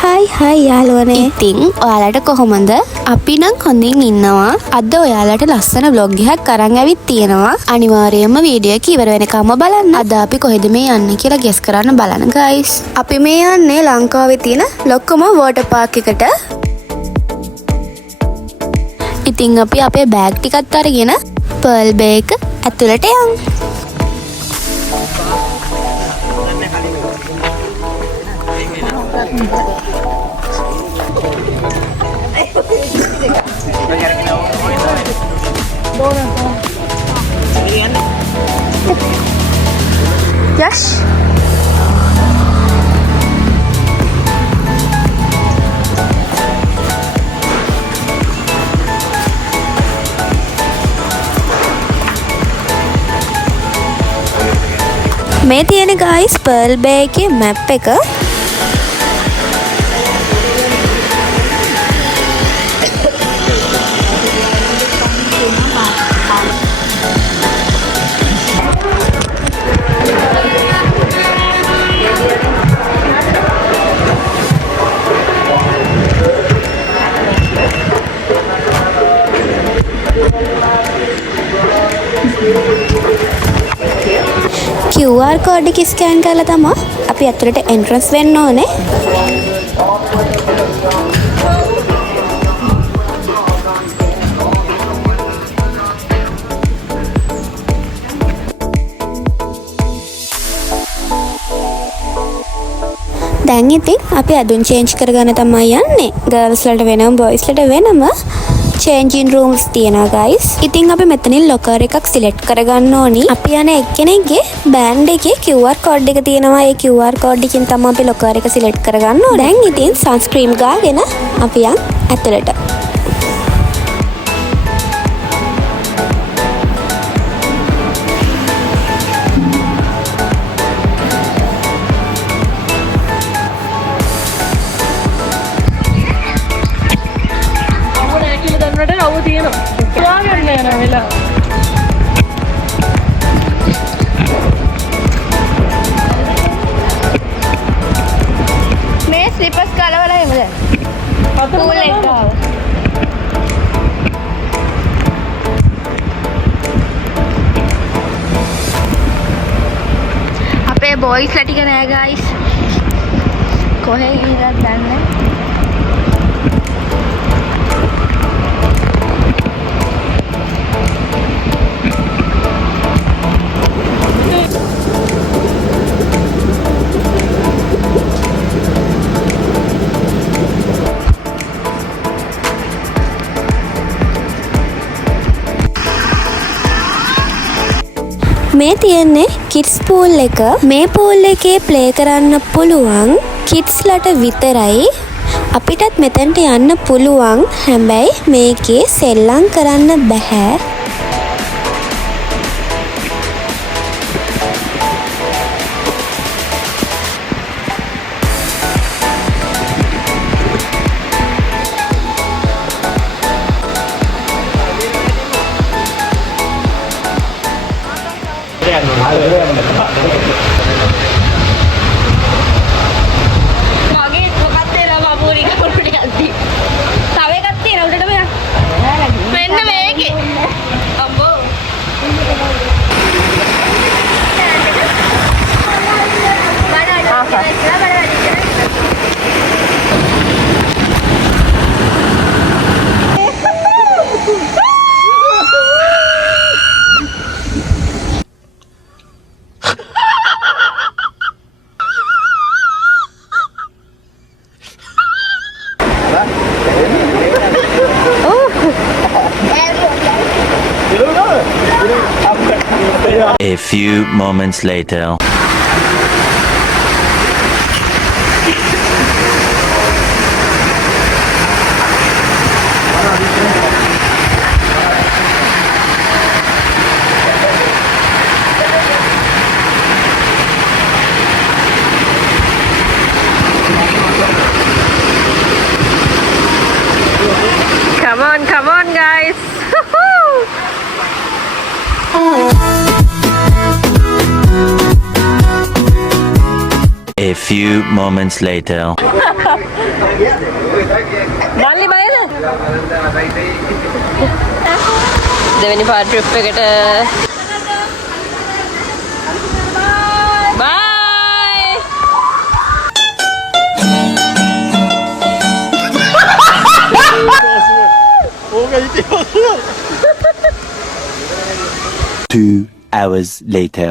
හයි යාළුවනේ. ඉතින් ඔයාලට කොහොමද? අපි නම් හොඳින් ඉන්නවා. අද ඔයාලට ලස්සන vlog එකක් අරන් ඇවිත් තියෙනවා. අනිවාර්යයෙන්ම වීඩියෝ එක ඉවර වෙනකම්ම බලන්න. අද අපි කොහෙද මේ යන්නේ කියලා ගෙස් කරන්න බලන්න guys. අපි මේ යන්නේ ලංකාවේ තියෙන ලොකුම water park එකට. ඉතින් අපි අපේ බෑග් ටිකත් අරගෙන Pearl Bay එක ඇතුළට යමු. Yes. මේ තියෙන guys Pearl Bay එකේ map එක. QR කෝඩ් එක ස්කෑන් කරලා තමයි අපි ඇතුළට එන්ට්‍රන්ස් වෙන්න ඕනේ. දැන් ඉතින් අපි අදුන් චේන්ජ් කරගන්න තමයි යන්නේ. ගර්ල්ස් වලට වෙනම බොයිස් වලට වෙනම changing rooms තියෙනවා guys. ඉතින් අපි මෙතනින් locker එකක් select කරගන්න ඕනි. අපි යන එක්කෙනෙක්ගේ band එකේ QR code එක තියෙනවා. ඒ QR code එකෙන් තමයි අපි locker එක select කරගන්න ඕනේ. දැන් ඉතින් sunscreen ගාගෙන අපි යන් ඇතුළට. මේ ස්ලිපර්ස් කලවලා එමුද? පූල් එක ආව. අපේ බොයිස් ලා ටික නෑ guys. කොහෙ ගිහලා දන්නේ? මේ තියෙන්නේ kids pool එක. මේ pool එකේ play කරන්න පුළුවන් kids ලට විතරයි. අපිටත් මෙතනට යන්න පුළුවන්. හැබැයි මේකේ සෙල්ලම් කරන්න බෑ. A few moments later. Come on guys. A few moments later. මල්ලි බයද? දෙවෙනි පාර ට්‍රිප් එකට බයි. Two hours later.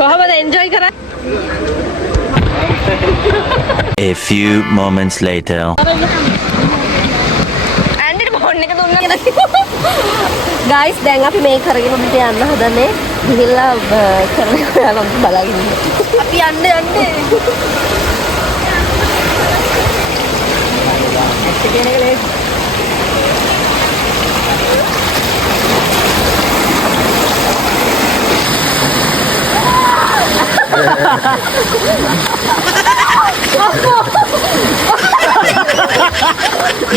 කොහමද එන්ජොයි කරන්නේ? A few moments later. ඇන්ඩිට ෆෝන් එක දුන්නා කියලා. ගයිස් දැන් අපි මේ කරගෙන උඩට යන්න හදන්නේ. ගිහිල්ලා කරන්නේ ඔයාලා බලාගෙන ඉන්න. අපි යන්න.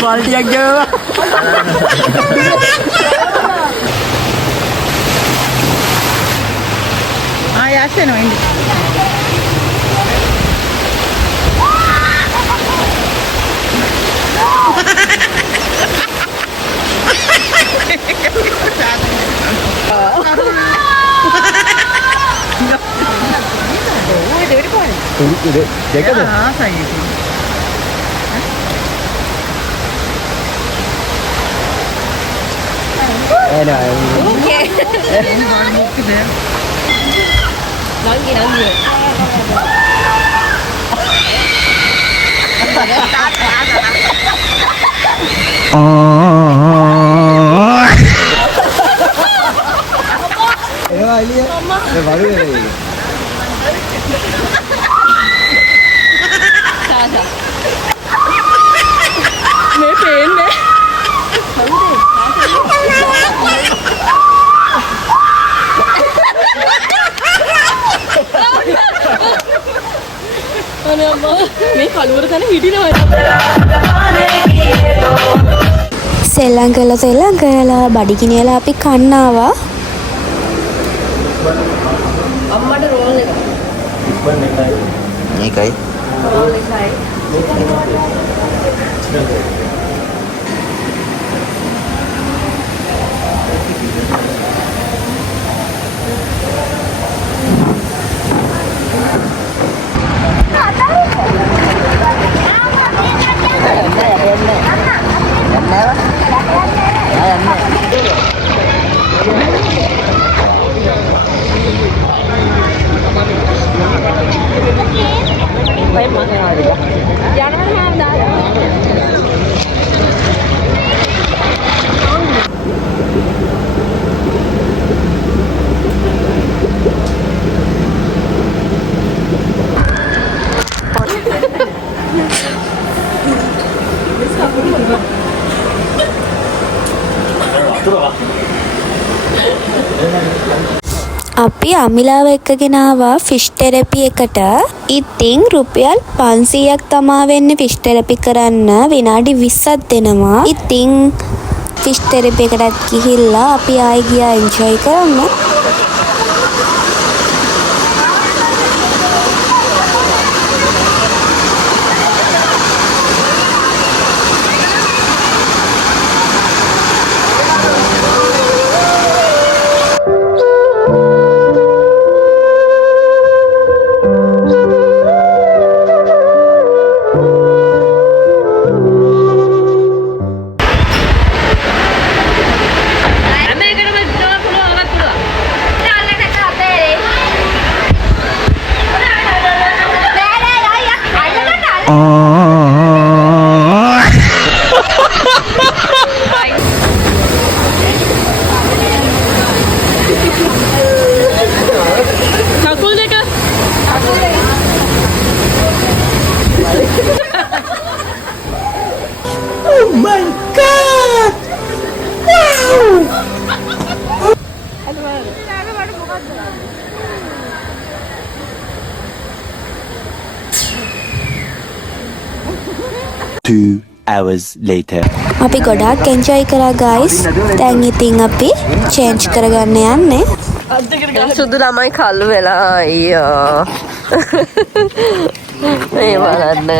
Baldiak gak? Ya sen o ini. Udah, jaga deh. Enak. Oke. Nanggi. Baru ya. සෙල්ලම් කළා බඩිගිනියලා අපි කන්න ආවා. අම්මට රෝල් එක. මේකයි. රෝල් එකයි. අපි අමිලාව එක්කගෙන ආවා ෆිෂ් තෙරපි එකට. ඉතින් රුපියල් 500ක් තමා වෙන්නේ ෆිෂ් තෙරපි කරන්න. විනාඩි 20ක් දෙනවා. ඉතින් ෆිෂ් තෙරපි එකටත් ගිහිල්ලා අපි ආයෙ ගියා එන්ජොයි කරන්න. 2 hours later. අපි ගොඩාක් එන්ජොයි කරා ගයිස්. දැන් ඉතින් අපි චේන්ජ් කරගන්න යන්නේ. සුදු ළමයි කල්ලු වෙලා අයියෝ. මේ බලන්න.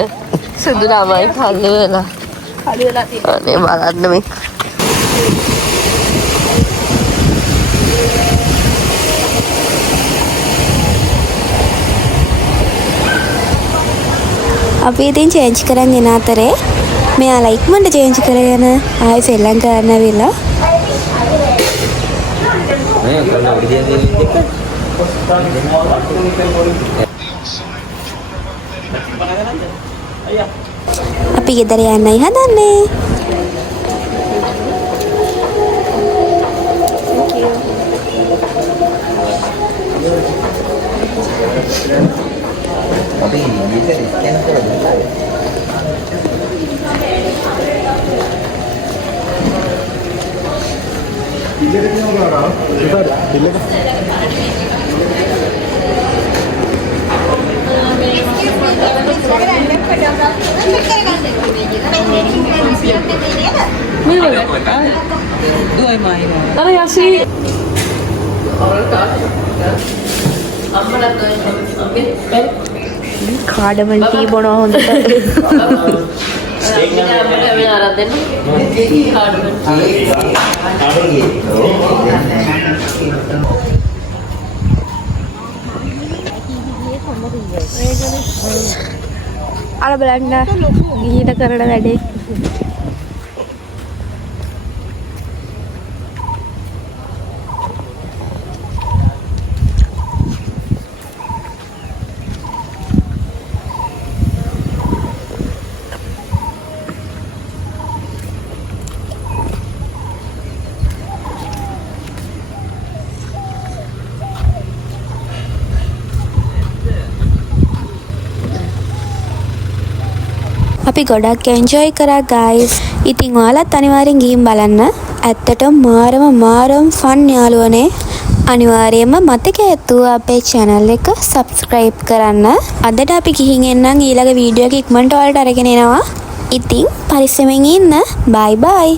සුදු ළමයි කල්ලු වෙලා. අනේ බලන්න මේ. අපි ඉතින් චේන්ජ් කරන් එන අතරේ මෙයාලා ඉක්මනට චේන්ජ් කරගෙන ආයෙ සෙල්ලම් කරන්න ඇවිල්ලා අපි ගෙදර යන්නයි හදන්නේ. අපි ඉතින් ස්කෑන් කරලා කාඩමල් ටී බොනවා හොඳට. අර බලන්න ගිහින කරන වැඩේ. අපි ගොඩක් එන්ජොයි කරා ගයිස්. ඉතින් ඔයාලත් අනිවාර්යෙන් ගිහින් බලන්න. ඇත්තටම මාරම ෆන් යාළුවනේ. අනිවාර්යයෙන්ම මතක ඇතුව අපේ channel එක subscribe කරන්න. අදට අපි ගිහින් එන්නම් ඊළඟ වීඩියෝ එක ඉක්මනට ඔයාලට අරගෙන එනවා. ඉතින් පරිස්සමෙන් ඉන්න. bye bye.